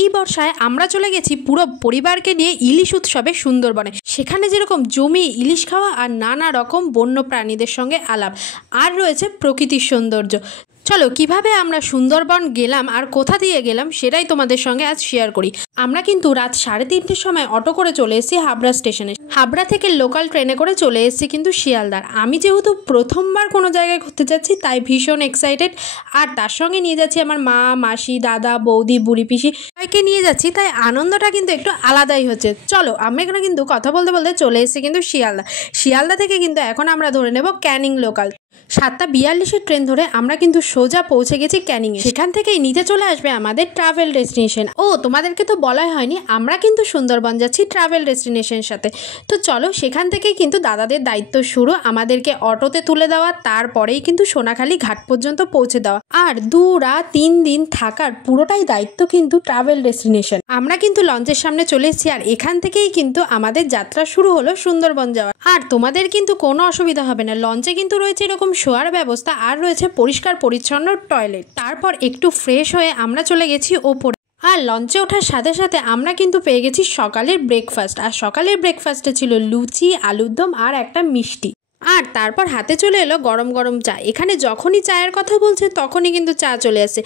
এই বর্ষায় আমরা চলে গেছি পুরো পরিবারকে নিয়ে ইলিশ উৎসবে সুন্দরবনে। সেখানে যেরকম জমি ইলিশ খাওয়া আর নানা রকম বন্য প্রাণীদের সঙ্গে আলাপ, আর রয়েছে প্রকৃতির সৌন্দর্য। চলো কিভাবে আমরা সুন্দরবন গেলাম আর কোথা দিয়ে গেলাম সেটাই তোমাদের সঙ্গে আজ শেয়ার করি। আমরা কিন্তু রাত 3:30টার সময় অটো করে চলে এসেছি হাবড়া স্টেশনে। হাবড়া থেকে লোকাল ট্রেনে করে চলে এসেছি কিন্তু শিয়ালদার। আমি যেহেতু প্রথমবার কোনো জায়গায় ঘুরতে যাচ্ছি তাই ভীষণ এক্সাইটেড, আর তার সঙ্গে নিয়ে যাচ্ছি আমার মা, মাসি, দাদা, বৌদি, বুড়ি, পিসি, সবাইকে নিয়ে যাচ্ছি, তাই আনন্দটা কিন্তু একটু আলাদাই হচ্ছে। চলো আমরা এখানে কিন্তু কথা বলতে বলতে চলে এসেছি কিন্তু শিয়ালদা থেকে কিন্তু এখন আমরা ধরে নেব ক্যানিং লোকাল। 7:42 ট্রেন ধরে আমরা কিন্তু সোজা পৌঁছে গেছি ক্যানিংয়ে। সেখান থেকেই নিতে চলে আসবে আমাদের ট্রাভেল ডেস্টিনেশন। ও তোমাদেরকে তো বলাই হয়নি, আমরা কিন্তু সুন্দরবন যাচ্ছি ট্রাভেল ডেস্টিনেশনের সাথে। তো চলো সেখান থেকেই কিন্তু দাদাদের দায়িত্ব শুরু, আমাদেরকে অটোতে তুলে দেওয়া, তারপরেই কিন্তু সোনাখালী ঘাট পর্যন্ত পৌঁছে দেওয়া, আর 2 রাত 3 দিন থাকার পুরোটাই দায়িত্ব কিন্তু ট্রাভেল ডেস্টিনেশন। আমরা কিন্তু লঞ্চের সামনে চলে এসেছি, আর এখান থেকেই কিন্তু আমাদের যাত্রা শুরু হলো সুন্দরবন যাওয়া। আর তোমাদের কিন্তু কোনো অসুবিধা হবে না, লঞ্চে কিন্তু রয়েছে এরকম শোয়ার ব্যবস্থা, আর রয়েছে পরিষ্কার পরিচ্ছন্ন টয়লেট। তারপর একটু ফ্রেশ হয়ে আমরা চলে গেছি ওপরে। আর লঞ্চে ওঠার সাথে সাথে আমরা কিন্তু পেয়ে গেছি সকালের ব্রেকফাস্ট। আর সকালের ব্রেকফাস্টে ছিল লুচি, আলুর দম আর একটা মিষ্টি। আর তারপর হাতে চলে এলো গরম গরম চা। এখানে যখনই চায়ের কথা বলছে তখনই কিন্তু চা চলে আসে।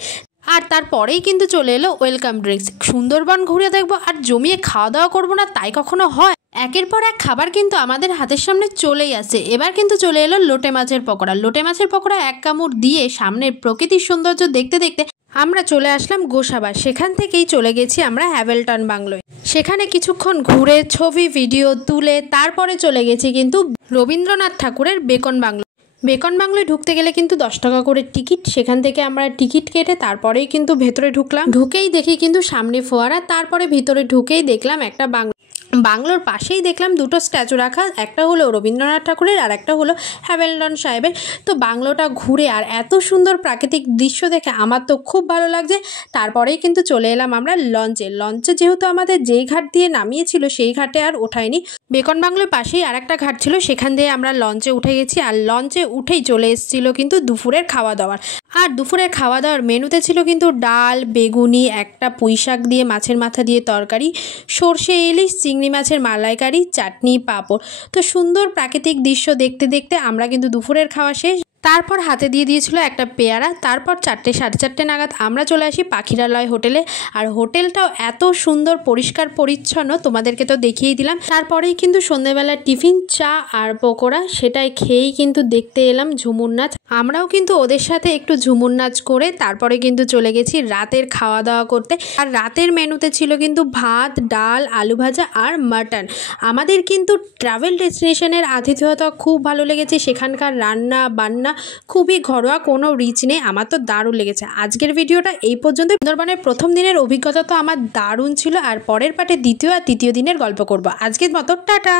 আর তারপরেই কিন্তু চলে এলো ওয়েলকাম ড্রিঙ্কস। সুন্দরবন ঘুরে দেখবো আর জমিয়ে খাওয়া দাওয়া করবো না তাই কখনো হয়? একের পর এক খাবার কিন্তু আমাদের হাতের সামনে চলেই আসে। এবার কিন্তু চলে এলো লোটে মাছের পকোড়া। লোটে মাছের পকোড়া এক কামড় দিয়ে সামনের প্রকৃতির সৌন্দর্য দেখতে দেখতে আমরা চলে আসলাম গোসাবা। সেখান থেকেই চলে গেছি আমরা হ্যাভেলটন বাংলোয়। সেখানে কিছুক্ষণ ঘুরে ছবি ভিডিও তুলে তারপরে চলে গেছি কিন্তু রবীন্দ্রনাথ ঠাকুরের বেকন বাংলো। বেকন বাংলোয় ঢুকতে গেলে কিন্তু 10 টাকা করে টিকিট। সেখান থেকে আমরা টিকিট কেটে তারপরেই কিন্তু ভেতরে ঢুকলাম। ঢুকেই দেখি কিন্তু সামনে ফোয়ারা, তারপরে ভিতরে ঢুকেই দেখলাম একটা বাংলোর পাশেই দেখলাম 2টো স্ট্যাচু রাখা, একটা হলো রবীন্দ্রনাথ ঠাকুরের আর একটা হলো হ্যাভেলটন সাহেবের। তো বাংলোটা ঘুরে আর এত সুন্দর প্রাকৃতিক দৃশ্য দেখে আমার তো খুব ভালো লাগছে। তারপরেই কিন্তু চলে এলাম আমরা লঞ্চে যেহেতু আমাদের যেই ঘাট দিয়ে নামিয়েছিল সেই ঘাটে আর ওঠায়নি। বেকন বাংলোর পাশেই আর একটা ঘাট ছিল, সেখান দিয়ে আমরা লঞ্চে উঠে গেছি। আর লঞ্চে উঠেই চলে এসেছিল কিন্তু দুপুরের খাওয়া দাওয়ার। আর দুপুরের খাওয়া দাওয়ার মেনুতে ছিল কিন্তু ডাল, বেগুনি, একটা পুঁই শাক দিয়ে মাছের মাথা দিয়ে তরকারি, সর্ষে ইলিশ, চিংড়ি মাছের মালাইকারি, চাটনি, পাঁপড়। তো সুন্দর প্রাকৃতিক দৃশ্য দেখতে দেখতে আমরা কিন্তু দুপুরের খাওয়া শেষ। তারপর হাতে দিয়ে দিয়েছিল একটা পেয়ারা। তারপর 4টে 4:30 নাগাদ আমরা চলে আসি পাখিরালয় হোটেলে। আর হোটেলটাও এত সুন্দর পরিষ্কার পরিচ্ছন্ন, তোমাদেরকে তো দেখিয়েই দিলাম। তারপরেই কিন্তু সন্ধ্যেবেলা টিফিন, চা আর পকোড়া, সেটাই খেয়েই কিন্তু দেখতে এলাম ঝুমুর নাচ। আমরাও কিন্তু ওদের সাথে একটু ঝুমুর নাচ করে তারপরে কিন্তু চলে গেছি রাতের খাওয়া দাওয়া করতে। আর রাতের মেনুতে ছিল কিন্তু ভাত, ডাল, আলু ভাজা আর মাটন। আমাদের কিন্তু ট্রাভেল ডেস্টিনেশনের আতিথেয়তা খুব ভালো লেগেছে। সেখানকার রান্না বান্না খুবই ঘরোয়া, কোনো রিচ নেই। আমার তো দারুণ লেগেছে। আজকের ভিডিওটা এই পর্যন্ত। সুন্দরবনের প্রথম দিনের অভিজ্ঞতা তো আমার দারুণ ছিল, আর পরের পার্টে দ্বিতীয় আর তৃতীয় দিনের গল্প করব। আজকের মতো টাটা।